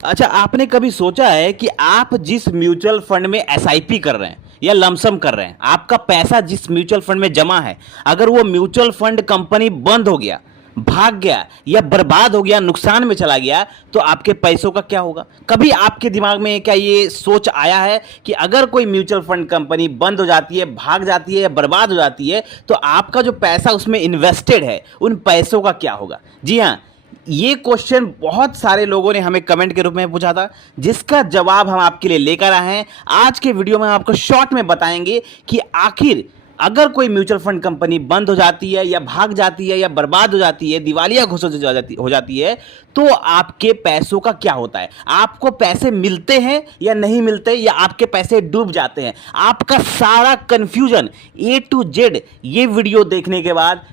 अच्छा, आपने कभी सोचा है कि आप जिस म्यूचुअल फंड में एसआईपी कर रहे हैं या लमसम कर रहे हैं, आपका पैसा जिस म्यूचुअल फंड में जमा है, अगर वो म्यूचुअल फंड कंपनी बंद हो गया, भाग गया या बर्बाद हो गया, नुकसान में चला गया, तो आपके पैसों का क्या होगा? कभी आपके दिमाग में क्या ये सोच आया है कि अगर कोई म्यूचुअल फंड कंपनी बंद हो जाती है, भाग जाती है या बर्बाद हो जाती है, तो आपका जो पैसा उसमें इन्वेस्टेड है, उन पैसों का क्या होगा? जी हाँ, ये क्वेश्चन बहुत सारे लोगों ने हमें कमेंट के रूप में पूछा था, जिसका जवाब हम आपके लिए लेकर आए हैं। आज के वीडियो में हम आपको शॉर्ट में बताएंगे कि आखिर अगर कोई म्यूचुअल फंड कंपनी बंद हो जाती है या भाग जाती है या बर्बाद हो जाती है, दिवालिया घोषित हो जाती है, तो आपके पैसों का क्या होता है? आपको पैसे मिलते हैं या नहीं मिलते, या आपके पैसे डूब जाते हैं? आपका सारा कंफ्यूजन ए टू जेड ये वीडियो देखने के बाद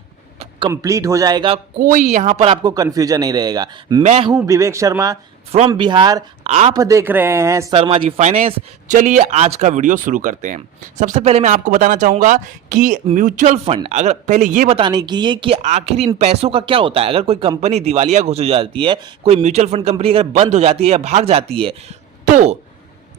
कंप्लीट हो जाएगा। कोई यहां पर आपको कंफ्यूजन नहीं रहेगा। मैं हूं विवेक शर्मा फ्रॉम बिहार, आप देख रहे हैं शर्मा जी फाइनेंस। चलिए आज का वीडियो शुरू करते हैं। सबसे पहले मैं आपको बताना चाहूंगा कि म्यूचुअल फंड, अगर पहले ये बताने के लिए कि आखिर इन पैसों का क्या होता है। अगर कोई कंपनी दिवालिया घोषित हो जाती है, कोई म्यूचुअल फंड कंपनी अगर बंद हो जाती है या भाग जाती है, तो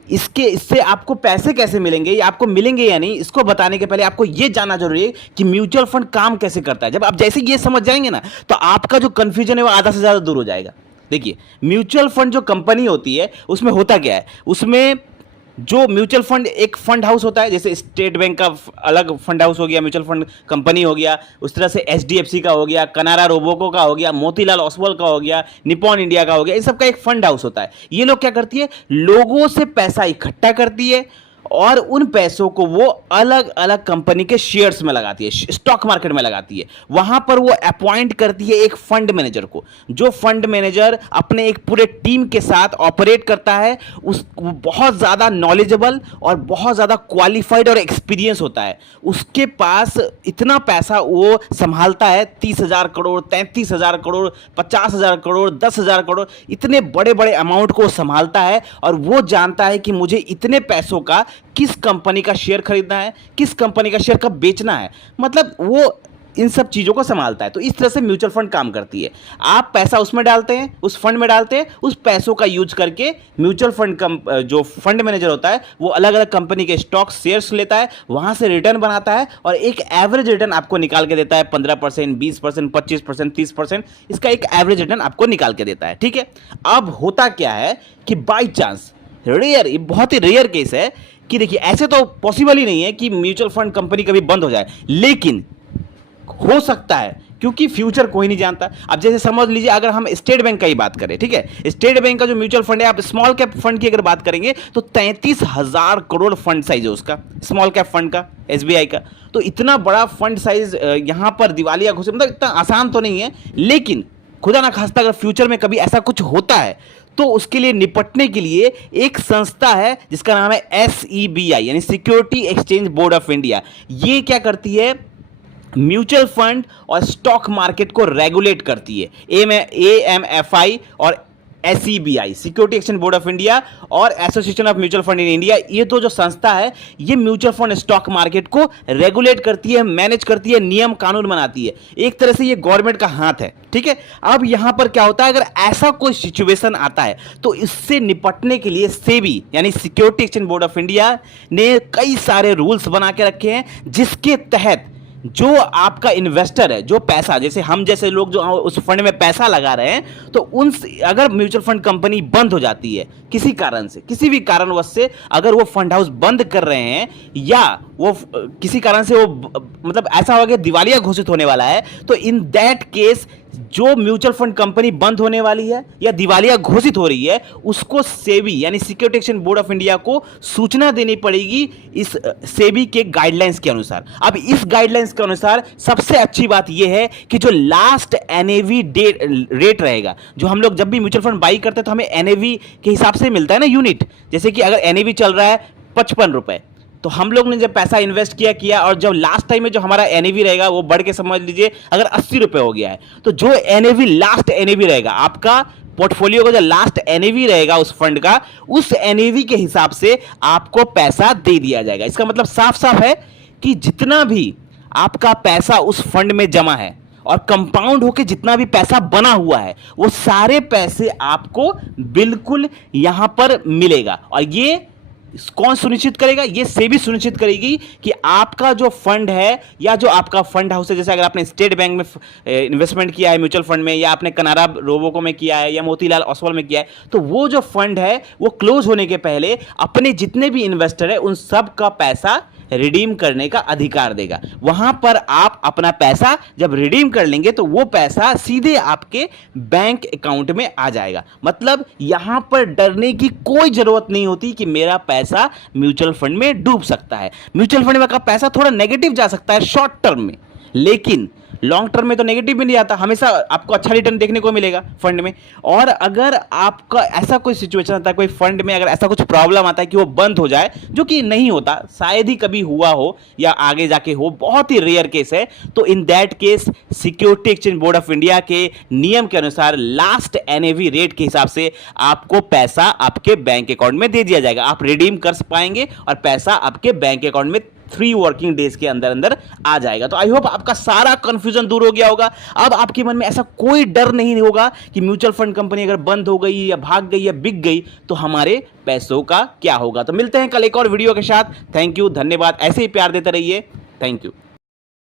इससे आपको पैसे कैसे मिलेंगे, या आपको मिलेंगे या नहीं, इसको बताने के पहले आपको यह जानना जरूरी है कि म्यूचुअल फंड काम कैसे करता है। जब आप जैसे ये समझ जाएंगे ना, तो आपका जो कंफ्यूजन है वो आधा से ज्यादा दूर हो जाएगा। देखिए, म्यूचुअल फंड जो कंपनी होती है उसमें होता क्या है, उसमें जो म्यूचुअल फंड एक फंड हाउस होता है, जैसे स्टेट बैंक का अलग फंड हाउस हो गया, म्यूचुअल फंड कंपनी हो गया, उस तरह से एचडीएफसी का हो गया, कनारा रोबोको का हो गया, मोतीलाल ओसवाल का हो गया, निपॉन इंडिया का हो गया, इन सब का एक फंड हाउस होता है। ये लोग क्या करती है, लोगों से पैसा इकट्ठा करती है और उन पैसों को वो अलग अलग कंपनी के शेयर्स में लगाती है, स्टॉक मार्केट में लगाती है। वहां पर वो अपॉइंट करती है एक फंड मैनेजर को, जो फंड मैनेजर अपने एक पूरे टीम के साथ ऑपरेट करता है। उस बहुत ज्यादा नॉलेजेबल और बहुत ज्यादा क्वालिफाइड और एक्सपीरियंस होता है। उसके पास इतना पैसा वो संभालता है, 30,000 करोड़, 33,000 करोड़, 50,000 करोड़, 10,000 करोड़, इतने बड़े बड़े अमाउंट को संभालता है। और वो जानता है कि मुझे इतने पैसों का किस कंपनी का शेयर खरीदना है, किस कंपनी का शेयर कब बेचना है, मतलब वो इन सब चीजों को संभालता है। तो इस तरह से म्यूचुअल फंड काम करती है। आप पैसा उसमें डालते हैं, उस फंड में डालते हैं, उस पैसों का यूज करके म्यूचुअल फंड जो फंड मैनेजर होता है वो अलग अलग कंपनी के स्टॉक शेयर्स लेता है, वहां से रिटर्न बनाता है और एक एवरेज रिटर्न आपको निकाल के देता है। 15%, 20%, 25%, 30%, इसका एक एवरेज रिटर्न आपको निकाल के देता है। ठीक है, अब होता क्या है कि बाई चांस, रेयर, ये बहुत ही रेयर केस है कि देखिए, ऐसे तो पॉसिबल ही नहीं है कि म्यूचुअल फंड कंपनी कभी बंद हो जाए, लेकिन हो सकता है, क्योंकि फ्यूचर कोई नहीं जानता। अब जैसे समझ लीजिए, अगर हम स्टेट बैंक का ही बात करें, ठीक है, स्टेट बैंक का जो म्यूचुअल फंड है, आप स्मॉल कैप फंड की अगर बात करेंगे तो 33,000 करोड़ फंड साइज है उसका, स्मॉल कैप फंड का, एसबीआई का। तो इतना बड़ा फंड साइज यहां पर दिवालिया घोषित, मतलब इतना आसान तो नहीं है, लेकिन खुदा ना खास्ता अगर फ्यूचर में कभी ऐसा कुछ होता है तो उसके लिए निपटने के लिए एक संस्था है जिसका नाम है SEBI, यानी security exchange board of India. ये क्या करती है, म्यूचुअल फंड और स्टॉक मार्केट को रेगुलेट करती है। AMFI और SEBI, security exchange board of India, और association of mutual fund in India, ये तो जो संस्था है ये म्यूचुअल फंड स्टॉक मार्केट को रेगुलेट करती है, मैनेज करती है, नियम कानून बनाती है। एक तरह से ये गवर्नमेंट का हाथ है। ठीक है, अब यहां पर क्या होता है, अगर ऐसा कोई सिचुएशन आता है तो इससे निपटने के लिए सेबी यानी security exchange board of India ने कई सारे रूल्स बना के रखे हैं, जिसके तहत जो आपका इन्वेस्टर है, जो पैसा, जैसे हम जैसे लोग जो उस फंड में पैसा लगा रहे हैं, तो उन अगर म्यूचुअल फंड कंपनी बंद हो जाती है किसी कारण से, किसी भी कारणवश से, अगर वो फंड हाउस बंद कर रहे हैं या वो किसी कारण से वो मतलब ऐसा हो गया दिवालिया घोषित होने वाला है, तो इन दैट केस जो म्यूचुअल फंड कंपनी बंद होने वाली है या दिवालिया घोषित हो रही है, उसको सेबी यानी security exchange board of India को सूचना देनी पड़ेगी इस सेबी के गाइडलाइंस के अनुसार। अब इस गाइडलाइंस के अनुसार सबसे अच्छी बात यह है कि जो लास्ट एनएवी रेट रहेगा, जो हम लोग जब भी म्यूचुअल फंड बाई करते हैं तो हमें एनएवी के हिसाब से मिलता है ना यूनिट। जैसे कि अगर एनएवी चल रहा है 55 रुपए, तो हम लोग ने जब पैसा इन्वेस्ट किया और जब लास्ट टाइम में जो हमारा एनएवी रहेगा वो बढ़ के समझ लीजिए अगर 80 रुपए हो गया है, तो जो एनएवी लास्ट एनएवी रहेगा आपका पोर्टफोलियो का, जो लास्ट एनएवी रहेगा उस फंड का, उस एनएवी के हिसाब से आपको पैसा दे दिया जाएगा। इसका मतलब साफ साफ है कि जितना भी आपका पैसा उस फंड में जमा है और कंपाउंड होके जितना भी पैसा बना हुआ है वो सारे पैसे आपको बिल्कुल यहां पर मिलेगा। और ये कौन सुनिश्चित करेगा? ये सेबी सुनिश्चित करेगी कि आपका जो फंड है या जो आपका फंड हाउस है, जैसे अगर आपने स्टेट बैंक में इन्वेस्टमेंट किया है म्यूचुअल फंड में, या आपने कनारा रोबोको में किया है, या मोतीलाल ओसवाल में किया है, तो वो जो फंड है वो क्लोज होने के पहले अपने जितने भी इन्वेस्टर है उन सब का पैसा रिडीम करने का अधिकार देगा। वहां पर आप अपना पैसा जब रिडीम कर लेंगे तो वो पैसा सीधे आपके बैंक अकाउंट में आ जाएगा। मतलब यहां पर डरने की कोई जरूरत नहीं होती कि मेरा पैसा म्यूचुअल फंड में डूब सकता है। म्यूचुअल फंड में का पैसा थोड़ा नेगेटिव जा सकता है शॉर्ट टर्म में, लेकिन लॉन्ग टर्म में तो नेगेटिव भी नहीं आता, हमेशा आपको अच्छा रिटर्न देखने को मिलेगा फंड में। और अगर आपका ऐसा कोई सिचुएशन आता है, कोई फंड में अगर ऐसा कुछ प्रॉब्लम आता है कि वो बंद हो जाए, जो कि नहीं होता, शायद ही कभी हुआ हो या आगे जाके हो, बहुत ही रेयर केस है, तो in that case security exchange board of India के नियम के अनुसार लास्ट एनएवी रेट के हिसाब से आपको पैसा आपके बैंक अकाउंट में दे दिया जाएगा। आप रिडीम कर पाएंगे और पैसा आपके बैंक अकाउंट में 3 वर्किंग डेज के अंदर अंदर आ जाएगा। तो आई होप आपका सारा कंफ्यूजन दूर हो गया होगा। अब आपके मन में ऐसा कोई डर नहीं होगा कि म्यूचुअल फंड कंपनी अगर बंद हो गई या भाग गई या बिक गई तो हमारे पैसों का क्या होगा। तो मिलते हैं कल एक और वीडियो के साथ। थैंक यू, धन्यवाद। ऐसे ही प्यार देते रहिए। Thank you.